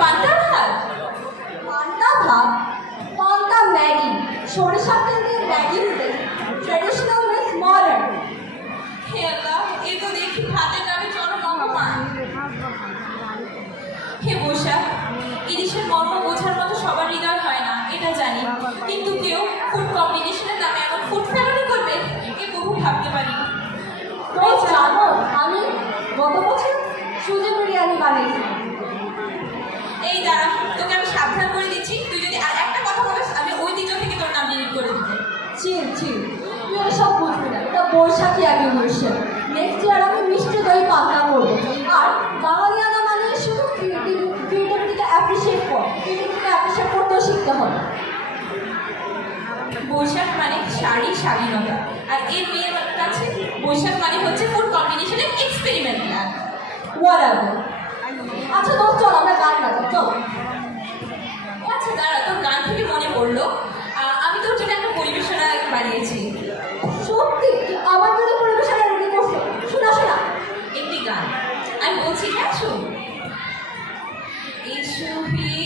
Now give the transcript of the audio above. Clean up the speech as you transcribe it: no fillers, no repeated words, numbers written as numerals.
পান্তা ভাত? পান্তা ভাত, পান্তা ম্যাগি, সরিষা তেল দিয়ে Maggi noodles, traditional with modern. হে আল্লাহ, এ তো দেখি ভাতের নামে চরম অপমান। হে বৈশাখ, ইলিশের মর্ম বোঝার মতো সবার হৃদয় হয় না, এটা জানি, কিন্তু কেউ ফুড কম্বিনেশনের নামে এমন ফুড ফ্যামিলি করবে এ বহু ভাবতে পারি। তুমি জানো আমি গত বছর সুজি বিরিয়ানি বানিয়েছি। এই দাঁড়া, তোকে আমি সাবধান করে দিচ্ছি, তুই যদি আর একটা কথা বলিস আমি ঐতিহ্য থেকে তোর নাম ডিলিট করে দিব। চিল চিল, তুই এসব বুঝবি না, এটা বৈশাখী অ্যানিভার্সারি। নেক্সট ইয়ার আমি মিষ্টি দই পান্তা করবো। আর বাঙালিয়ানা মানে শুধু ক্রিয়েটিভিটিকে অ্যাপ্রিসিয়েট কর, ক্রিয়েটিভিটিকে অ্যাপ্রিসিয়েট করতেও শিখতে হবে। বৈশাখ মানে শাড়ি স্বাধীনতা, আর এর মেয়ের কাছে বৈশাখ মানে হচ্ছে ফুড কম্বিনেশনের এক্সপেরিমেন্ট প্ল্যান। হোয়াটএভার। আচ্ছা দোস্ত, চল আমরা গান গাবো, চল। আচ্ছা দাঁড়া, তোর গান থেকে মনে পড়লো, আমি তোর জন্য একটা পরিবেশনা বানিয়েছি। সত্যি তুই আমার জন্য পরিবেশনা রেডি করছো? শোনা শোনা। একটি গান আমি বলছি, হ্যাঁ শোন। এসো হে